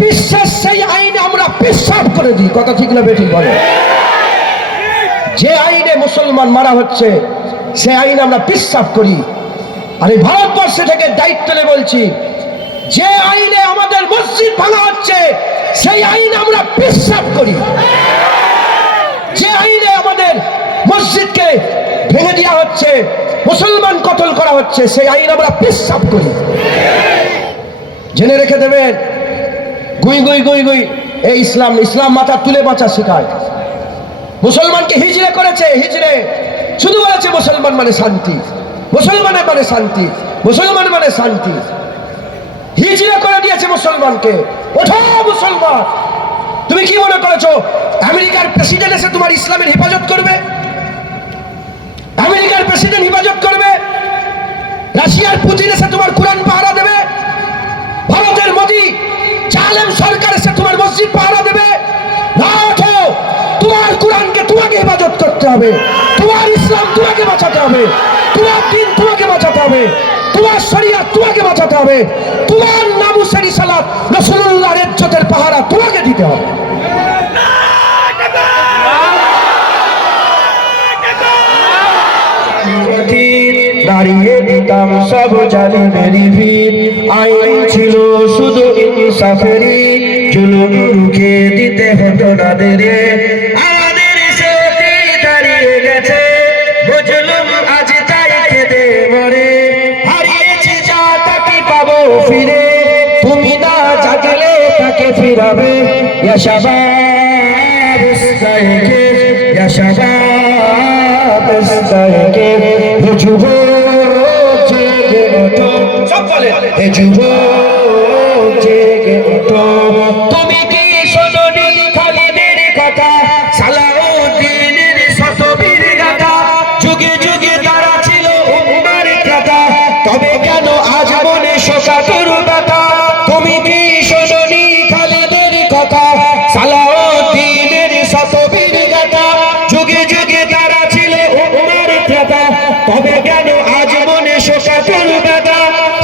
বিশ্বের সেই আইনে আমরা পেশাব করে দিই। কথা ঠিক না বেঠিক বলে যে আইনে মুসলমান মারা হচ্ছে, সে আইন আমরা পিসাব করি। আর এই ভারতবর্ষ থেকে দায়িত্ব নিয়ে বলছি, যে আইনে আমাদের মসজিদ ভাঙা হচ্ছে, সেই আইন আমরা পিসাব করি। যে আইনে আমাদের মসজিদকে ভেঙে দেওয়া হচ্ছে, মুসলমান কতল করা হচ্ছে, সেই আইন আমরা পিসাব করি। জেনে রেখে দেবেন গুই গুই গুই গুই। এই ইসলাম ইসলাম মাথা তুলে বাঁচা শেখায়। মুসলমানকে হিজড়ে করেছে, হিজড়ে। শুধু বলেছে মুসলমান মানে শান্তি। মুসলমানের মানে শান্তি। মুসলমান মানে শান্তি। হিজড়ে করে দিয়েছে মুসলমানকে। ওঠো মুসলমান। তুমি কি মনে করেছ, আমেরিকার প্রেসিডেন্ট এসে তোমার ইসলামের হেফাজত করবে? আমেরিকার প্রেসিডেন্ট হেফাজত করবে? রাশিয়ার পুতিন এসে তোমার কোরআন পাহারা দেবে? ভারতের মোদি জালেম সরকার এসে তোমার মসজিদ পাহারা দেবে। তোমার কোরআনকে তোমাকে হেফাজত করতে হবে। তোমার ইসলাম তোমাকে বাঁচাতে হবে। তোমার দিন তোমাকে বাঁচাতে হবে। তোমার শরিয়া তোমাকে বাঁচাতে হবে। তোমার নামুসের ইসালাত রসুল্লাহর ইজ্জতের পাহারা তোমাকে দিতে হবে। দাঁড়িয়ে দিতাম সব জানি মেরি ভিড়। আইন ছিল শুধু ইনসাফেরি জুলুম রুখে দিতে হতো না দেরে আমাদের সেটি দাঁড়িয়ে গেছে, বুঝলুম আজ তাই কেঁদে মরে। হারিয়েছি যা তাকে পাবো ফিরে, তুমি না জাগলে তাকে ফিরাবে। ইয়াশাবাব ইস্তাইকে ইয়াশাবাব হে বলে হে যুবক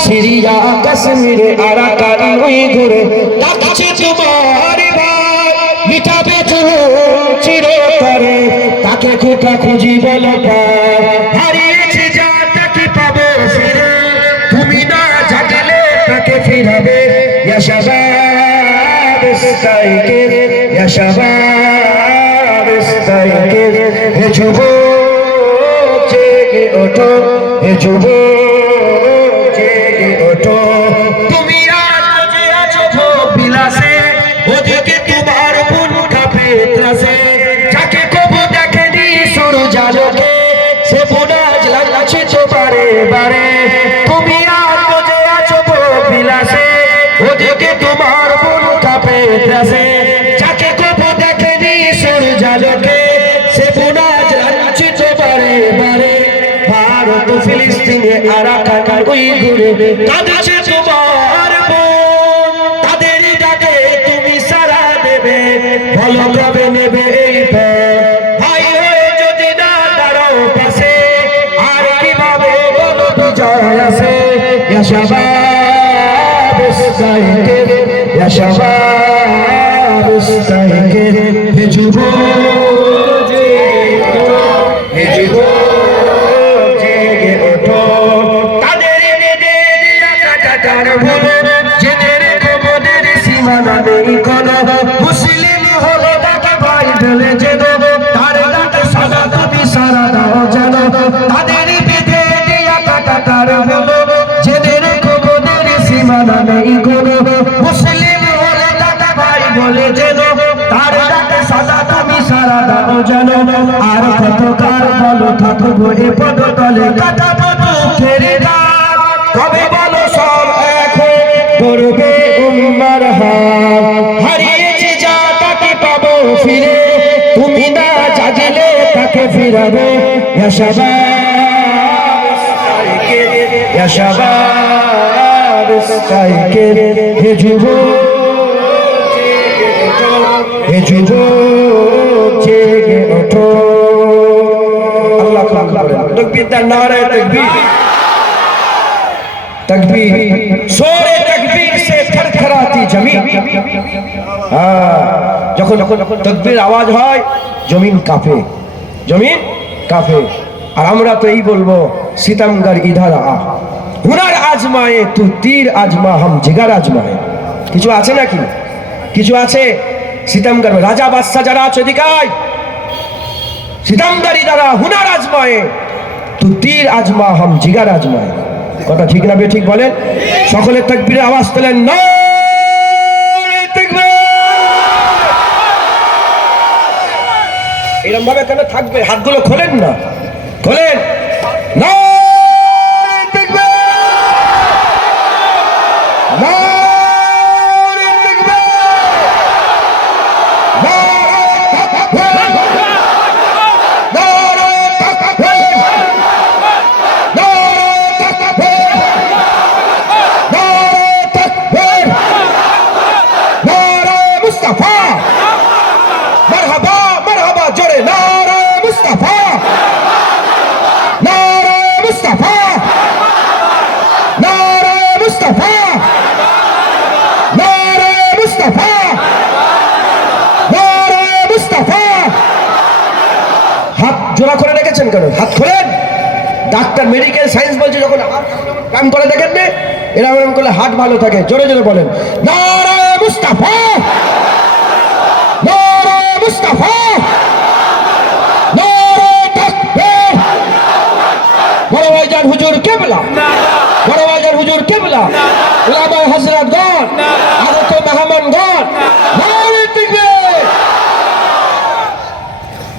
সিরিয়া কাশ্মীরে আরাকান ওই ঘুরে। ডাকছে তোমার ভাই মিটাবে চিরতরে। তাকে খোকা খুঁজি বলো হারিয়েছি যা তাকে পাবো ফিরে। তুমি না জাগলে তাকে ফিরাবে। ইয়াশাবাব ইস্তাইকে ইয়াশাবাব ইস্তাইকে হে যুবক জেগে ওঠো। হে যুবক। ওদিকে তোমার মন কাঁপে ত্রাসে। যাকে কবু দেখেনি সরু জালকে সে পুনাজ লাগছে তো বারে। বারে ভারত ফিলিস্তিনে আরাকান ওই ঘুরে কাঁদছে তোমার বোন তাদের ডাকে তুমি সারা দেবে, ভালো কবে নেবে এই? ভাই হয়ে যদি না দাঁড়াও পাশে, আর কীভাবে বলো বিজয় আসে? মুসলিম হলো দাদা ভাই ঢেলে যেন থাকব এ পদ তলে কাটাবো দুঃখের রাত কবে বলো সব হয়ে করবে উম্মার হাত। হারিয়েছে যা, তাকে পাবো ফিরে। তুমি না জাগলে তাকে ফিরাবে। হে যুবক হে যুবক তকবীর দান নারে তকবীর तकबीर सोरे तकबीर से थरथराती जमीन হ্যাঁ যখন যখন তকবীর আওয়াজ হয় জমিন কাঁপে জমিন কাঁপে আর আমরা তো এই বলবো সিতমগর ইধার আ হুনার আজমায়ে তু তীর আজমা হাম জিগার আজমায়ে কিছু আছে নাকি কিছু আছে সিতমগর রাজা বাদশা যারা আছে দিকায় সিতমগরি দ্বারা হুনার আজমায়ে তু তীর আজমা হম, জিগার আজমা। কথা ঠিক না ঠিক বলেন? সকলের তকবীরের আওয়াজ তোলেন না এরকম ভাবে কেন থাকবে? হাতগুলো খোলেন না। খোলেন? নে এরা এরকম করলে হার্ট ভালো থাকে। জোরে জোরে বলেন। নারে মুস্তাফা! নারে মুস্তাফা!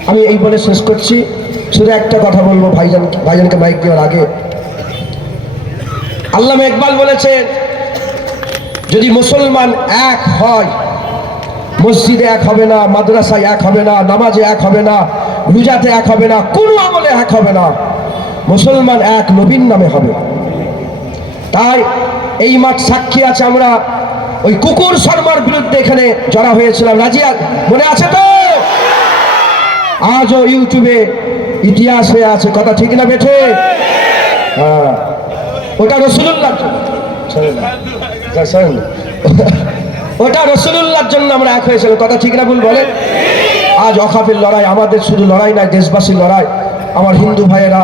আমি এই বলে শেষ করছি। শুধু একটা কথা বলব ভাইজান ভাইজানকে মাইক দেওয়ার আগে। আল্লামা ইকবাল বলেছেন যদি মুসলমান এক হয়, মসজিদে এক হবে না, মাদ্রাসায় এক হবে না, নামাজে এক হবে না, রোজাতে এক হবে না, কোনো আমলে এক হবে না, মুসলমান এক নবীন নামে হবে। তাই এই মাঠ সাক্ষী আছে আমরা, ওই কুকুর শর্মার বিরুদ্ধে এখানে জড়া হয়েছিলাম। রাজিয়া মনে আছে তো? আজও ইউটিউবে ইতিহাস হয়ে আছে, কথা ঠিক না বেঠে? হ্যাঁ। ওটা রসুল্লাহ ওটা রসুল্লাহর জন্য আমরা এক হয়েছিলাম। কথা ঠিক না ভুল বলে? আজ অখাফের লড়াই, আমাদের শুধু লড়াই নয়, দেশবাসীর লড়াই। আমার হিন্দু ভাইয়েরা,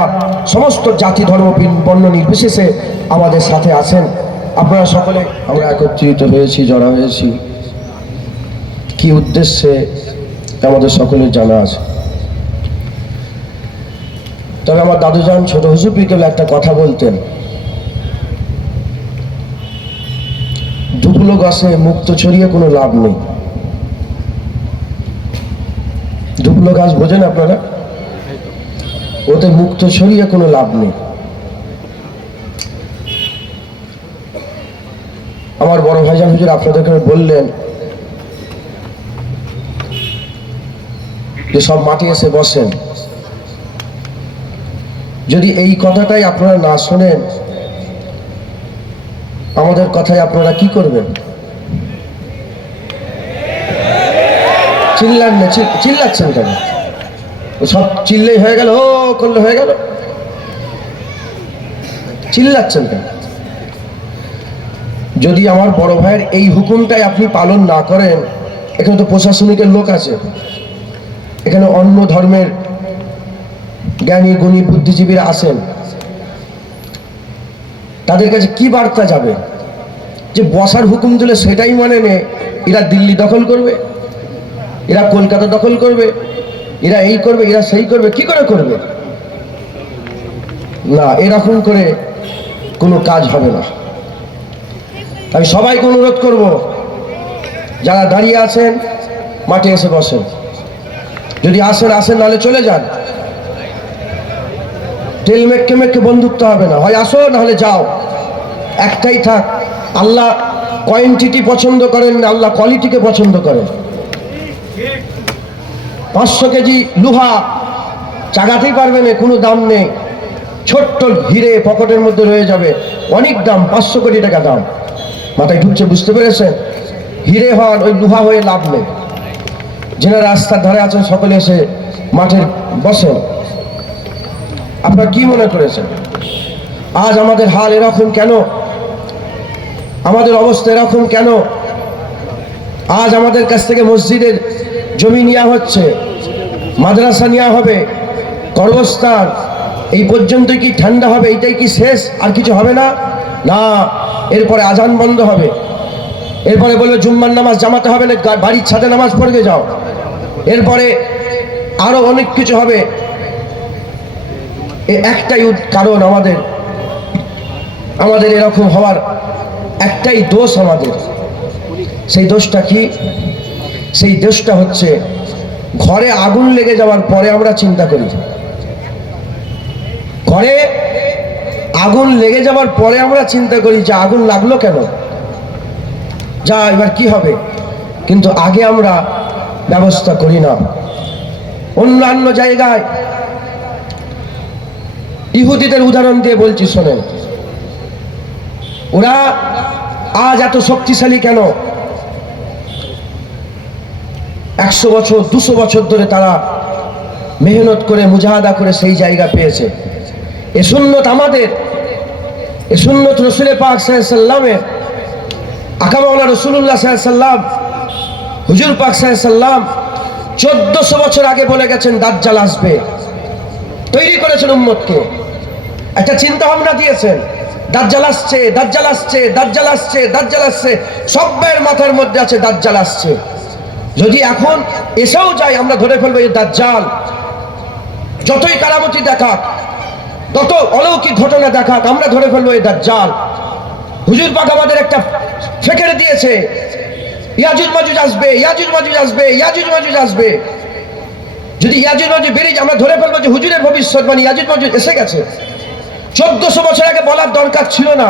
সমস্ত জাতি, ধর্ম বর্ণ নির্বিশেষে আমাদের সাথে আছেন। আপনারা সকলে আমরা একত্রিত হয়েছি, জড়া হয়েছি। কি উদ্দেশ্যে আমাদের সকলের জানা আছে? তবে আমার দাদুজান ছোট হুজুর বিকেল একটা কথা বলতেন। ধুপলো গাছে মুক্ত ছড়িয়ে কোনো লাভ নেই। ধুপলো গাছ বোঝেন আপনারা? ওতে মুক্ত ছড়িয়ে কোনো লাভ নেই। আমার বড় ভাইজান হুজুর আপনাদেরকে বললেন যে সব মাটি এসে বসেন। যদি এই কথাটাই আপনারা না শোনেন আমাদের কথায় আপনারা কি করবেন? চিল্লান না চিল- চিল্লাচ্ছেন কেন? সব চিল্লেই হয়ে গেল, ও করলে হয়ে গেল। চিল্লাচ্ছেন কেন? যদি আমার বড় ভাইয়ের এই হুকুমটাই আপনি পালন না করেন, এখানে তো প্রশাসনিকের লোক আছে। এখানে অন্য ধর্মের জ্ঞানী, গুণী, বুদ্ধিজীবীরা আসেন তাদের কাছে কি বার্তা যাবে? যে বসার হুকুম দিলে সেটাই মানে নে এরা দিল্লি দখল করবে, এরা কলকাতা দখল করবে, এরা এই করবে, এরা সেই করবে, কি করে করবে? না, এরকম করে কোনো কাজ হবে না। আমি সবাইকে অনুরোধ করব, যারা দাঁড়িয়ে আছেন, মাঠে এসে বসেন। যদি আসেন আসেন, নাহলে চলে যান। তেল মেককে মেককে বন্ধুত্ব হবে না। হয় আসো, নাহলে যাও। একটাই থাক, আল্লাহ কোয়ান্টিটি পছন্দ করেন না, আল্লাহ কোয়ালিটিকে পছন্দ করেন। পাঁচশো কেজি লোহা চাগাতেই পারবে না, কোনো দাম নেই। ছোট্ট হিরে পকেটের মধ্যে রয়ে যাবে। অনেক দাম, পাঁচশো কোটি টাকা দাম। মাথায় ঢুকছে, বুঝতে পেরেছেন? হিরে হন ওই লোহা হয়ে লাভ নেই। যারা রাস্তার ধারে আছেন, সকলে এসে মাঠের বসেন। আপনারা কি মনে করেছেন? আজ আমাদের হাল এরকম কেন? আমাদের অবস্থা এরকম কেন? আজ আমাদের কাছ থেকে মসজিদের জমি নেওয়া হচ্ছে, মাদ্রাসা নেওয়া হবে কর্মস্থান এই পর্যন্ত কি ঠান্ডা হবে এইটাই কি শেষ? আর কিছু হবে না? না, এরপরে আজান বন্ধ হবে। এরপরে বলবে জুম্মার নামাজ জামাতে হবে, না, বাড়ির ছাদে নামাজ পড়বে, যাও। এরপরে আরও অনেক কিছু হবে। এ একটাই কারণ আমাদের। আমাদের এরকম হওয়ার একটাই দোষ আমাদের। সেই দোষটা কি? সেই দোষটা হচ্ছে ঘরে আগুন লেগে যাওয়ার পরে আমরা চিন্তা করি। ঘরে আগুন লেগে যাওয়ার পরে আমরা চিন্তা করি যে আগুন লাগল কেন? যা, এবার কি হবে? কিন্তু আগে আমরা ব্যবস্থা করি না। অন্যান্য জায়গায় ইহুদিদের উদাহরণ দিয়ে বলছি, শোনেন। ওরা আজ এত শক্তিশালী কেন? একশো বছর, দুশো বছর ধরে তারা মেহনত করে, মুজাহাদা করে সেই জায়গা পেয়েছে। এ সুন্নত আমাদের। এ সুন্নত রসুলে পাক সাল্লামের আকামাওলা রসুল্লাহ সাল্লাম হুজুর পাক সাল্লাম চোদ্দশো বছর আগে বলে গেছেন, দাজ্জাল আসবে। তৈরি করেছেন উম্মতকে। একটা চিন্তা ভাবনা দিয়েছেন, দাজ্জাল আসছে দাজ্জাল আসছে দাজ্জাল আসছে দাজ্জাল আসছে সব্বাইয়ের মাথার মধ্যে আছে দাজ্জাল আসছে। যদি এখন এসেও যাই আমরা ধরে ফেলব এই দাজ্জাল। যতই কারামতি দেখাক, যত অলৌকিক ঘটনা দেখাক, আমরা ধরে ফেলব এই দাজ্জাল। হুজুর পাক আমাদের একটা ফেকের দিয়েছে ইয়াজুজ মাজুজ আসবে ইয়াজুজ মাজুজ আসবে ইয়াজুজ মাজুজ আসবে। যদি ইয়াজুজ মাজুজ বেরিয়ে আমরা ধরে ফেলব যে হুজুরের ভবিষ্যৎ মানে ইয়াজুজ মাজুজ এসে গেছে। চোদ্দশো বছর আগে বলার দরকার ছিল না।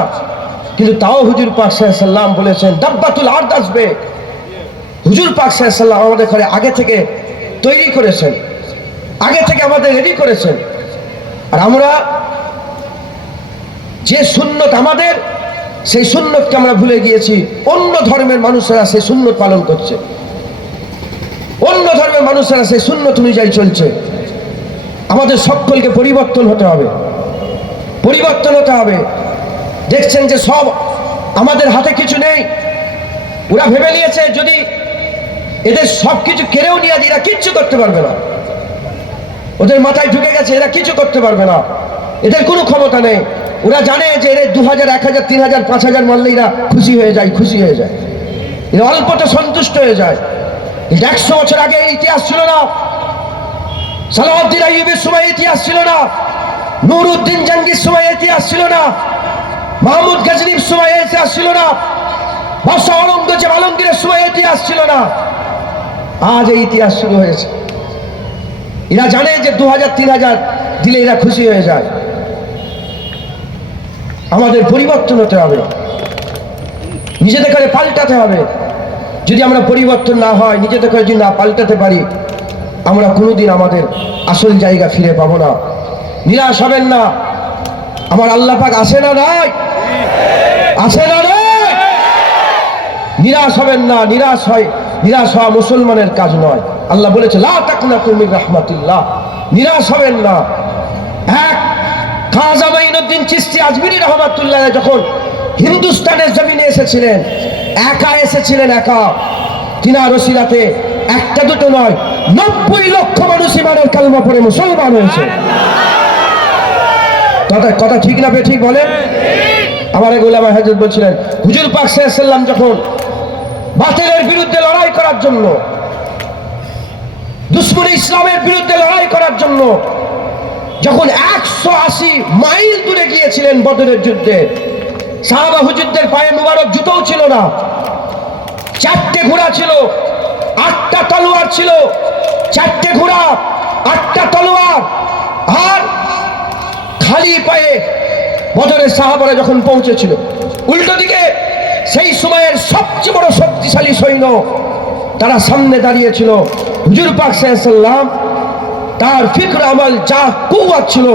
কিন্তু তাও হুজুর পাক সাল্লাম বলেছেন, দাব্বাতুল আর্দ আসবে। হুজুর পাক সাল্লাম আমাদের ঘরে আগে থেকে তৈরি করেছেন, আগে থেকে আমাদের রেডি করেছেন। আর আমরা যে সুন্নত আমাদের, সেই সুন্নতকে আমরা ভুলে গিয়েছি। অন্য ধর্মের মানুষেরা সেই সুন্নত পালন করছে। অন্য ধর্মের মানুষেরা সেই সুন্নত অনুযায়ী চলছে। আমাদের সকলকে পরিবর্তন হতে হবে। পরিবর্তন হতে হবে। দেখছেন যে সব আমাদের হাতে কিছু নেই। ওরা ভেবে নিয়েছে যদি এদের সব কিছু কেড়েও নিয়ে এরা কিচ্ছু করতে পারবে না। ওদের মাথায় ঢুকে গেছে, এরা কিছু করতে পারবে না। এদের কোনো ক্ষমতা নেই। ওরা জানে যে এদের দু হাজার এক হাজার তিন হাজার পাঁচ হাজার মারলে এরা খুশি হয়ে যায়, খুশি হয়ে যায়। এরা অল্পটা সন্তুষ্ট হয়ে যায়। একশো বছর আগে ইতিহাস ছিল না। আইয়ুবের সময় ইতিহাস ছিল না। নুরুদ্দিন জাঙ্গির সময় ইতিহাস ছিল না। মাহমুদ গাজনীর সময় ইতিহাস ছিল না। বাদশা আলমগজেব আলমগীরের সময় ইতিহাস ছিল না। আজ এই ইতিহাস শুরু হয়েছে। এরা জানে যে দু হাজার তিন হাজার দিলে এরা খুশি হয়ে যায়। আমাদের পরিবর্তন হতে হবে। নিজেদের করে পাল্টাতে হবে। যদি আমরা পরিবর্তন না হয়, নিজেদের করে যদি না পাল্টাতে পারি, আমরা কোনোদিন আমাদের আসল জায়গা ফিরে পাবো না। নিরাশ হবেন না। আমার আল্লাহ পাক আসে না নাই? আসে না নাই? নিরাশ হবেন না, নিরাশ হয়, নিরাশ হওয়া মুসলমানের কাজ নয়। আল্লাহ বলেছে, লা তাকনা তুমি রাহমাতুল্লাহ। নিরাশ হবেন না। এক, খাজা মাইনুদ্দিন চিস্তি আজমিরি রহমাতুল্লাহ যখন হিন্দুস্তানের জমিনে এসেছিলেন, একা এসেছিলেন একা, তিনার রসিরাতে একটা দুটো নয়, নব্বই লক্ষ মানুষ ইমানের কালমা পড়ে মুসলমান হয়েছে। কথা কথা ঠিক না ঠিক বলেন আমার গোলাম হাজর বলছিলেন, হুজুর পাক সাল্লাম যখন বাতিলের বিরুদ্ধে লড়াই করার জন্য, দুশ্মন ইসলামের বিরুদ্ধে লড়াই করার জন্য যখন একশো আশি মাইল দূরে গিয়েছিলেন বদরের যুদ্ধে, সাহাবা হুজুরদের পায়ে মুবারক জুতোও ছিল না, চারটে ঘোড়া ছিল, আটটা তলোয়ার ছিল, চারটে ঘোড়া, আটটা তলোয়ার, আর খালি পায়ে বদরের সাহাবারা যখন পৌঁছেছিল, উল্টো দিকে সেই সময়ের সবচেয়ে বড় শক্তিশালী সৈন্য তারা সামনে দাঁড়িয়েছিল। হুজুর পাক সাল্লাম তার ফিক্র আমল যা কুয়াত ছিল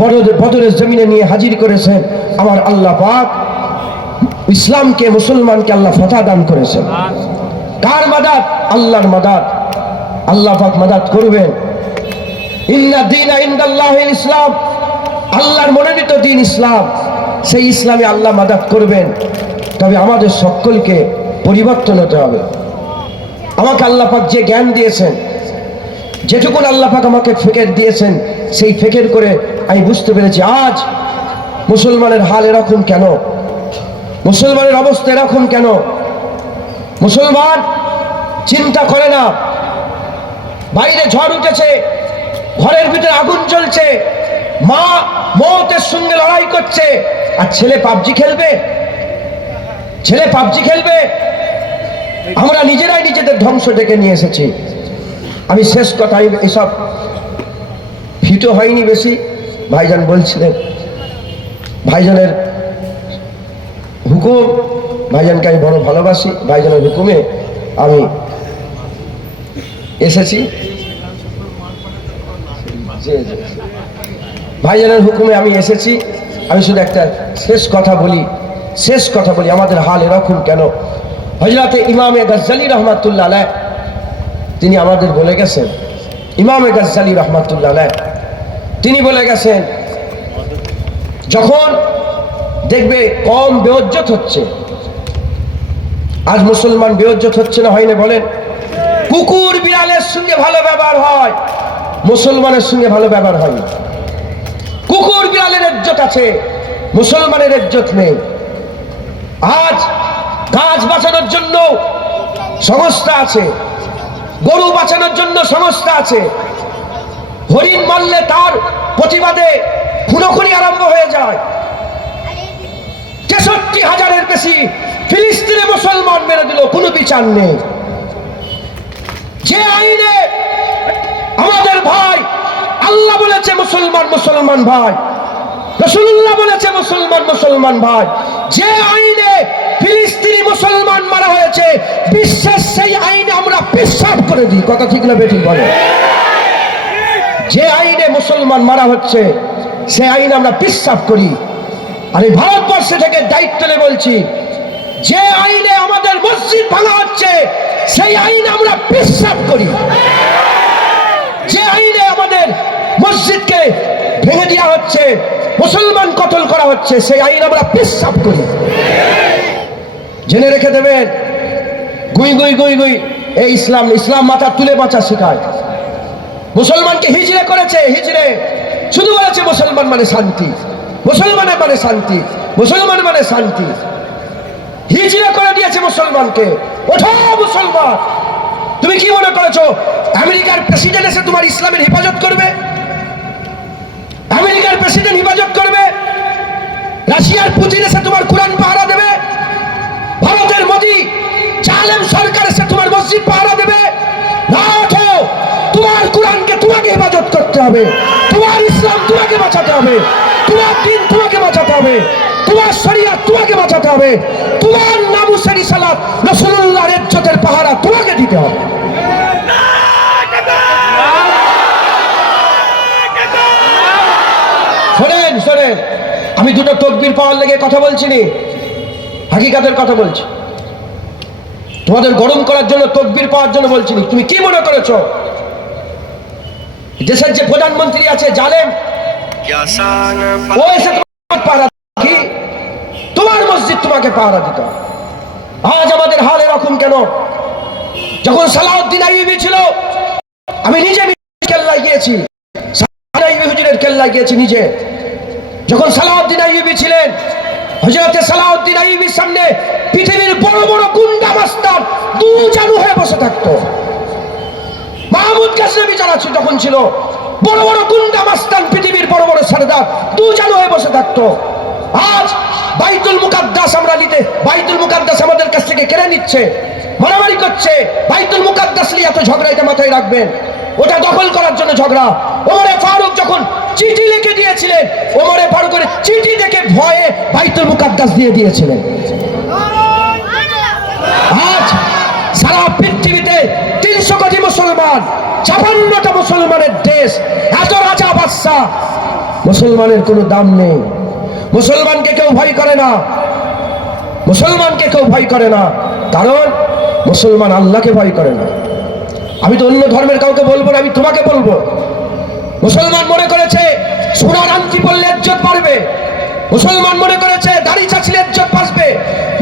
বদরের বদরের জমিনে নিয়ে হাজির করেছেন। আমার আল্লাহ পাক ইসলামকে, মুসলমানকে আল্লাহ ফতা দান করেছেন। কার মাদাত? আল্লাহর মাদাত। আল্লাহ পাক মাদাত করবেন। ইন্না দিনা ইন্দাল্লাহ ইসলাম আল্লাহর মনোনীত দিন ইসলাম। সেই ইসলামে আল্লাহ মাদাত করবেন। তবে আমাদের সকলকে পরিবর্তন হতে হবে। আমাকে আল্লাহ পাক যে জ্ঞান দিয়েছেন, যেটুকুন আল্লাহ পাক আমাকে ফেকের দিয়েছেন, সেই ফেকের করে আমি বুঝতে পেরেছি, আজ মুসলমানের হাল এরকম কেন? মুসলমানের অবস্থা এরকম কেন? মুসলমান চিন্তা করে না। বাইরে ঝড় উঠেছে, ঘরের ভিতরে আগুন চলছে মা সঙ্গে লড়াই করছে। আর ছেলে পাবজি খেলবে? ছেলে পাবজি খেলবে? আমরা নিজেরাই নিজেদের ধ্বংস ডেকে নিয়ে এসেছি। আমি শেষ কথা আমি এসব ফিটো হয়নি বেশি, ভাইজান বলছিলেন। ভাইজানের হুকুম, ভাইজানকে আমি বড় ভালোবাসি, ভাইজানের হুকুমে আমি এসেছি। ভাইজানের হুকুমে আমি এসেছি। আমি শুধু একটা শেষ কথা বলি, শেষ কথা বলি, আমাদের হাল এরকম কেন? হজরতে ইমামে গজ্জালি রহমাতুল্লাহ আলাইহ, তিনি আমাদের বলে গেছেন, ইমামে গজ্জালি রহমাতুল্লাহ আলাইহ, তিনি বলে গেছেন, যখন দেখবে কম বেওজ্জত হচ্ছে, আজ মুসলমান বেওজ্জত হচ্ছে না হয় না বলেন? কুকুর বিড়ালের সঙ্গে ভালো ব্যবহার হয়, মুসলমানের সঙ্গে ভালো ব্যবহার হয় না কুকুর বিড়ালের ইজ্জত আছে, মুসলমানের ইজ্জত নেই। আজ গাছ বাঁচানোর জন্য সংস্থা আছে, গরু বাঁচানোর জন্য সংস্থা আছে। হরিণ মারলে তার প্রতিবাদে খুনোখুনি আরম্ভ হয়ে যায়। তেষট্টি হাজারের বেশি ফিলিস্তিনে মুসলমান মেরে দিল, কোনো বিচার নেই। যে আইনে আমাদের ভাই আল্লাহ বলেছে মুসলমান মুসলমান ভাই। রসুল্লাহ বলেছে মুসলমান মুসলমান ভাই। যে আইনে ফিলিস্তিনি মুসলমান মারা হয়েছে বিশ্বের সেই আইনে আমরা বিশ্বাস করে দিই। কথা ঠিক না বেঠিক বলে? যে আইনে মুসলমান মারা হচ্ছে, সে আইন আমরা বিশ্বাস করি। আমি ভারতবর্ষে থেকে দায়িত্ব নিয়ে বলছি, যে আইনে আমাদের মসজিদ ভাঙা হচ্ছে, সেই আইন আমরা বিশ্বাস করি। যে আইনে আমাদের মসজিদকে ভেঙে দেওয়া হচ্ছে, মুসলমান কতল করা হচ্ছে, সেই আইন আমরা বিশ্বাস করি। জেনে রেখে দেবেন, গুই গুই গুই গুই এই ইসলাম ইসলাম মাথা তুলে বাঁচা শেখায়। মুসলমানকে হিজড়ে করেছে, হিজড়ে। শুধু বলেছে মুসলমান মানে শান্তি মুসলমানের মানে শান্তি, মুসলমান মানে শান্তি। হিজড়ে করে দিয়েছে মুসলমানকে, ওঠো মুসলমান। তুমি কি মনে করেছ, আমেরিকার প্রেসিডেন্ট এসে তোমার ইসলামের হেফাজত করবে? আমেরিকার প্রেসিডেন্ট হেফাজত করবে। রাশিয়ার পুতিন এসে তোমার কোরআন পাহারা দেবে। ভারতের মোদি জালেম সরকার এসে তোমার মসজিদ পাহারা দেবে। তোমার কোরআনকে তোমাকে হেফাজত করতে হবে। তোমার ইসলাম তোমাকে বাঁচাতে হবে। তোমার দিন তোমাকে বাঁচাতে হবে। তোমার শরিয়া তোমাকে বাঁচাতে হবে। তোমার নামুসের সালাত রসুল্লাহর ইজ্জতের পাহারা তোমাকে দিতে হবে শোনেন শোনেন আমি দুটো তকবির পাওয়ার লেগে কথা বলছি নি হাকিকাতের কথা বলছি। তোমাদের গরম করার জন্য, তকবির পাওয়ার জন্য বলছি নি। তুমি কি মনে করেছ? দেশের যে প্রধানমন্ত্রী আছে জালেম ও এসে তোমার পাহারা কি? তোমার মসজিদ তোমাকে পাহারা দিতে। আজ আমাদের হাল এরকম কেন? যখন সালাউদ্দিন আইবি ছিল, আমি নিজে কেল্লায় গিয়েছি। কেল্লায় গিয়েছি নিজে। যখন সালাউদ্দিন আইয়ুবী ছিলেন হজরতে সালাউদ্দিন আইয়ুবীর সামনে পৃথিবীর বড় বড় গুন্ডা মাস্টার দু চালু হয়ে বসে থাকতো। মাহমুদ কাসেমি যারা যখন ছিল, বড় বড় গুন্ডা মাস্তান পৃথিবীর বড় বড় সারদার দু চালু হয়ে বসে থাকতো। আজ বাইতুল মুকাদ্দাস আমরা নিতে, বাইতুল মুকাদ্দাস আমাদের কাছ থেকে কেড়ে নিচ্ছে, মারামারি করছে। বাইতুল মুকাদ্দাস নিয়ে এত ঝগড়া এটা মাথায় রাখবেন। ওটা দখল করার জন্য ঝগড়া। ওমরে ফারুক যখন চিঠি লিখে দিয়েছিলেন, ওমরে ফারুকের চিঠি দেখে ভয়ে বাইতুল মুকাদ্দাস দিয়ে দিয়েছিলেন। আজ সারা পৃথিবীতে তিনশো কোটি মুসলমান, ছাপান্নটা মুসলমানের দেশ, এত রাজা বাদশাহ। মুসলমানের কোনো দাম নেই। মুসলমানকে কেউ ভয় করে না। মুসলমানকে কেউ ভয় করে না। কারণ মুসলমান আল্লাহকে ভয় করে না। আমি তো অন্য ধর্মের কাউকে বলব না, আমি তোমাকে বলব। মুসলমান মনে করেছে, সোনার আংটি পড়লে ইজ্জত বাড়বে। মুসলমান মনে করেছে, দাড়ি চাচলে ইজ্জত বাঁচবে।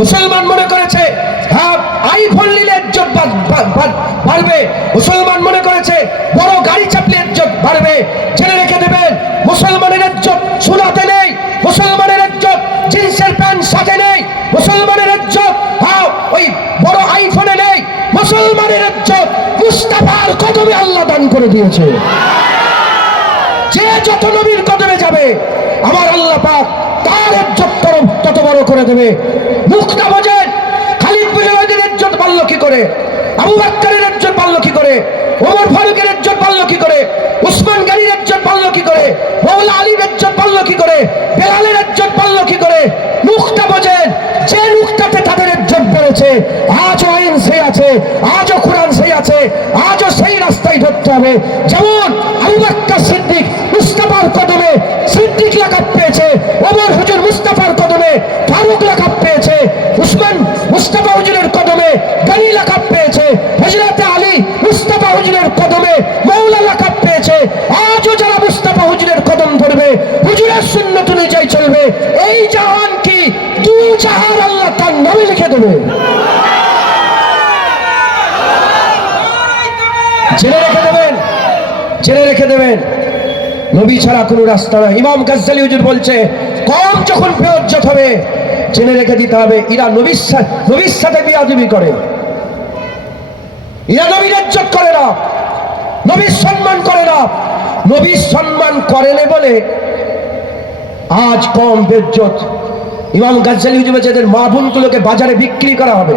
মুসলমান মনে করেছে হ্যাঁ আইফোন নিলে ইজ্জত বাড়বে। মুসলমান মনে করেছে, বড় গাড়ি চাপলে ইজ্জত বাড়বে। জেনে রেখে দেবেন, মুসলমানের ইজ্জত সোনাতে নেই, মুসলমানের ইজ্জত জিন্সের প্যান্ট সাথে নেই, মুসলমানের ইজ্জত হ্যাঁ ওই বড় আইফোনে নেই, মুসলমানের ইজ্জত মুস্তাফার কদমে আল্লাহ দান করে দিয়েছে। যে যত নবীর কদমে যাবে, আমার আল্লাহ পাক তার ইজ্জত তর- তত বড় করে দেবে। মুখটা বোঝেন খালিদ বিন ওয়ালিদের ইজ্জত বাড়লো কি করে, আবু বাক্কারের ইজ্জত বাড়লো কি করে, ওমর ফারুকের ইজ্জত বাড়লো কি করে উসমান গানির ইজ্জত বাড়লো কি করে? মৌলা আলীর ইজ্জত বাড়লো কি করে? বেলালের ইজ্জত বাড়লো কি করে? মুখটা বোঝেন, যে মুখটাতে তাদের ইজ্জত বেড়েছে আজও আইন সেই আছে, আজও কোরআন সেই আছে, আজও সেই রাস্তায় ধরতে হবে। যেমন আবু বাক্কার সিদ্দিক মুস্তাফার কদমে সিদ্দিক লাকাব পেয়েছে, ওমর হুজুর মুস্তাফার কদমে ফারুক লাকাব পেয়েছে, উসমান মুস্তাফা হুজুরের কদমে গানি লাকাব পেয়েছে হজরতে আলী মুস্তাফা হুজুরের কদমে মৌলা লাকাব পেয়েছে। আজও যারা মুস্তাফা হুজুরের কদম ধরবে হুজুরের সুন্নত অনুযায়ী চলবে এই জাহান কি জাহান আল্লাহ তার নামে লিখে দেবে। জেনে রেখে দেবেন, জেনে রেখে দেবেন। নবী ছাড়া কোনো রাস্তা নয়। ইমাম গাজ্জালি হুজুর বলছে, কম যখন বেউজ্জত হবে, জেনে রেখে দিতে হবে এরা নবীর সা- নবীর সাথে বিয়াদবি করে। এরা নবীর ইজ্জত করে না। নবীর সম্মান করে না। নবীর সম্মান করে না বলে আজ কম বেজ্জত ইমাম গাজ্জালি হুজুর বলছে, এদের মা বোনগুলোকে বাজারে বিক্রি করা হবে।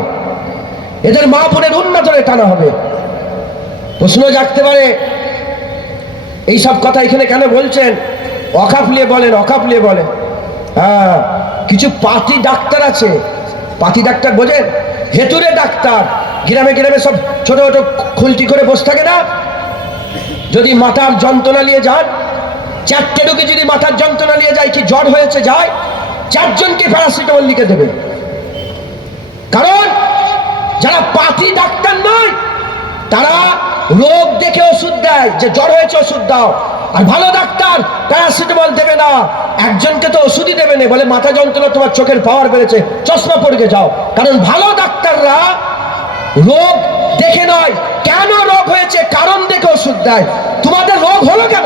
এদের মা বোনের উন্নতরে টানা হবে। প্রশ্ন জাগতে পারে, এইসব কথা এখানে কেন বলছেন? অকাফলিয়ে বলেন অকাফলিয়ে বলেন। হ্যাঁ কিছু পাতি ডাক্তার আছে। পাতি ডাক্তার বোঝেন? হেতুরে ডাক্তার। গ্রামে গ্রামে সব ছোট ছোট খুলটি করে বসে থাকে না? যদি মাথার যন্ত্রণা নিয়ে যান, চারটে রোগী যদি মাথার যন্ত্রণা নিয়ে যায়, কি জ্বর হয়েছে যায়? চারজনকে প্যারাসিটামল লিখে দেবে। কারণ যারা পাতি ডাক্তার নয়, তারা রোগ দেখে ওষুধ দেয়, যে জ্বর হয়েছে ওষুধ দাও। আর ভালো ডাক্তার প্যারাসিটামল দেবে না। একজনকে তো ওষুধই দেবে না, বলে মাথা যন্ত্রণা তোমার চোখের পাওয়ার বেড়েছে, চশমা পরে যাও। কারণ ভালো ডাক্তাররা রোগ দেখে নয়, কেন রোগ হয়েছে, কারণ দেখে ওষুধ দেয়। তোমাদের রোগ হলো কেন?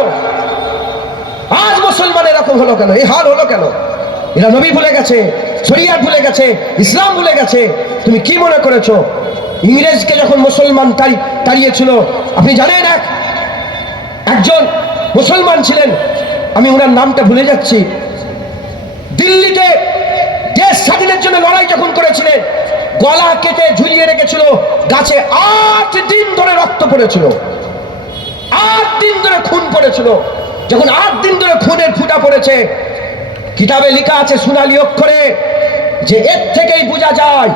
আজ মুসলমান এরকম হলো কেন? এই হাল হলো কেন? এরা নবী ভুলে গেছে শরিয়াত ভুলে গেছে, ইসলাম ভুলে গেছে। তুমি কি মনে করেছ? ইংরেজকে যখন মুসলমান তাড়ি তাড়িয়েছিল, আপনি জানেন এক একজন মুসলমান ছিলেন, আমি ওনার নামটা ভুলে যাচ্ছি। দিল্লিতে দেশ স্বাধীনের জন্য লড়াই যখন করেছিলেন, গলা কেটে ঝুলিয়ে রেখেছিল, গাছে আট দিন ধরে রক্ত পড়েছিল। আট দিন ধরে খুন পড়েছিল। যখন আট দিন ধরে খুনের ফুটা পড়েছে কিতাবে লেখা আছে সোনালী অক্ষরে, যে এর থেকেই বোঝা যায়,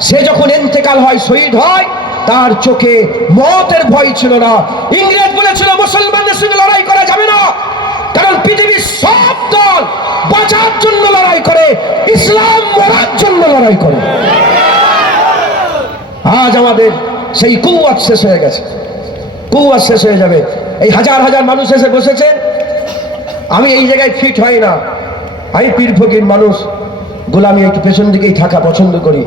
সে যখন এন্তেকাল হয়, শহীদ হয়, তার চোখে মতের ভয় ছিল না। ইংরেজ বলেছিল, মুসলমানদের সঙ্গে লড়াই করা যাবে না। কারণ পৃথিবীর সব দল বাঁচার জন্য লড়াই করে, ইসলাম মরার জন্য লড়াই করে। আজ আমাদের সেই কুয়াত শেষ হয়ে গেছে। কুয়াত শেষ হয়ে যাবে। এই হাজার হাজার মানুষ এসে বসেছে। আমি এই জায়গায় ফিট হই না। আমি পীর ফকির মানুষ, গোলামি একটু পেছন দিকেই থাকা পছন্দ করি।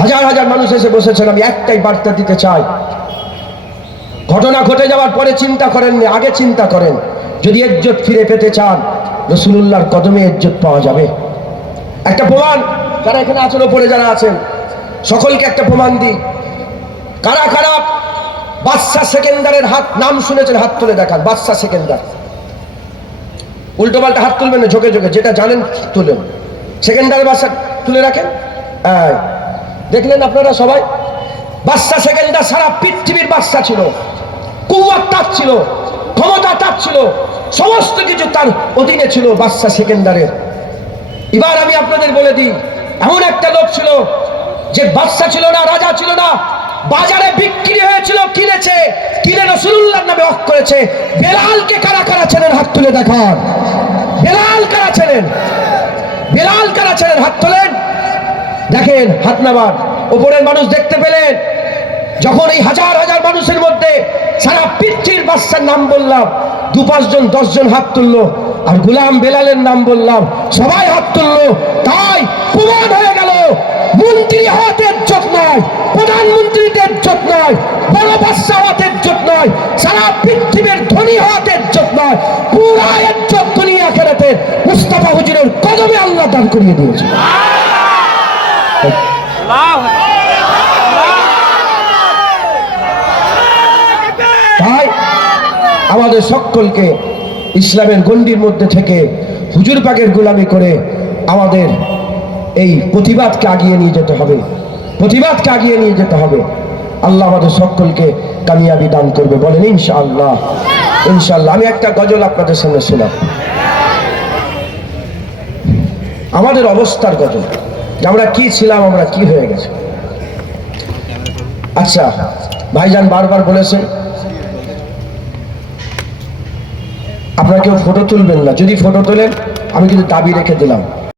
হাজার হাজার মানুষ এসে বসেছেন, আমি একটাই বার্তা দিতে চাই। ঘটনা ঘটে যাওয়ার পরে চিন্তা করেননি, আগে চিন্তা করেন। যদি ইজ্জত ফিরে পেতে চান, রসুলুল্লাহর কদমে ইজ্জত পাওয়া যাবে। একটা প্রমাণ, যারা এখানে আছেন, ওপরে যারা আছেন, সকলকে একটা প্রমাণ দিই। কারা কারা বাদশা সেকেন্দারের হাত, নাম শুনেছেন, হাত তুলে দেখান বাদশা সেকেন্দার। উল্টো পাল্টা হাত তুলবেন না, ঝোঁকে ঝোঁকে, যেটা জানেন তুলেন সেকেন্ডার বাদশা তুলে রাখেন। দেখলেন আপনারা সবাই? বাদশা সেকেন্ডার সারা পৃথিবীর বাদশা ছিল। কুয়ার তার ছিল, ক্ষমতা তার ছিল, সমস্ত কিছু তার অধীনে ছিল বাদশা সেকেন্ডারের। এবার আমি আপনাদের বলে দিই, এমন একটা লোক ছিল যে বাদশা ছিল না, রাজা ছিল না, বাজারে বিক্রি হয়েছিল, কিনেছে, কিনে রসুল্লাহ নামে অফ করেছে। বেলালকে কারা কারা ছেলের হাত তুলে দেখান? বেলাল কারা ছেলেন? বেলাল কারা ছেলেন? হাত তোলেন। দেখেন, হাত নামান। ওপরের মানুষ দেখতে পেলেন। যখন এই হাজার হাজার মানুষের মধ্যে সারা পৃথিবীর বাচ্চার নাম বললাম, দু পাঁচজন, দশজন হাত তুললো, আর গুলাম বেলালের নাম বললাম, সবাই হাত তুললো। তাই প্রমাণ হয়ে গেল, মন্ত্রী হাতের যত্ন নয় প্রধানমন্ত্রীদের ইজ্জত নয় বড় বাদশাহ হওয়াতে ইজ্জত নয় সারা পৃথিবীর ধনী হওয়াতে ইজ্জত নয় পুরা ইজ্জত দুনিয়া মুস্তাফা হুজুরের কদমে আল্লাহ দান করিয়ে দিয়েছে। তাই আমাদের সকলকে ইসলামের গণ্ডির মধ্যে থেকে হুজুর পাকের গোলামি করে আমাদের এই প্রতিবাদকে আগিয়ে নিয়ে যেতে হবে। প্রতিবাদকে আগিয়ে নিয়ে যেতে হবে। আল্লাহ আমাদের সকলকে কামিয়াবি দান করবে বলেন, ইনশাআল্লাহ। ইনশাআল্লাহ। আমি একটা গজল আপনাদের সামনে শোনাব। আমাদের অবস্থার কত? আমরা কি ছিলাম, আমরা কি হয়ে গেছে? আচ্ছা ভাইজান বারবার বলেছেন আপনার কেউ ফটো তুলবেন না। যদি ফটো তোলেন, আমি কিন্তু দাবি রেখে দিলাম।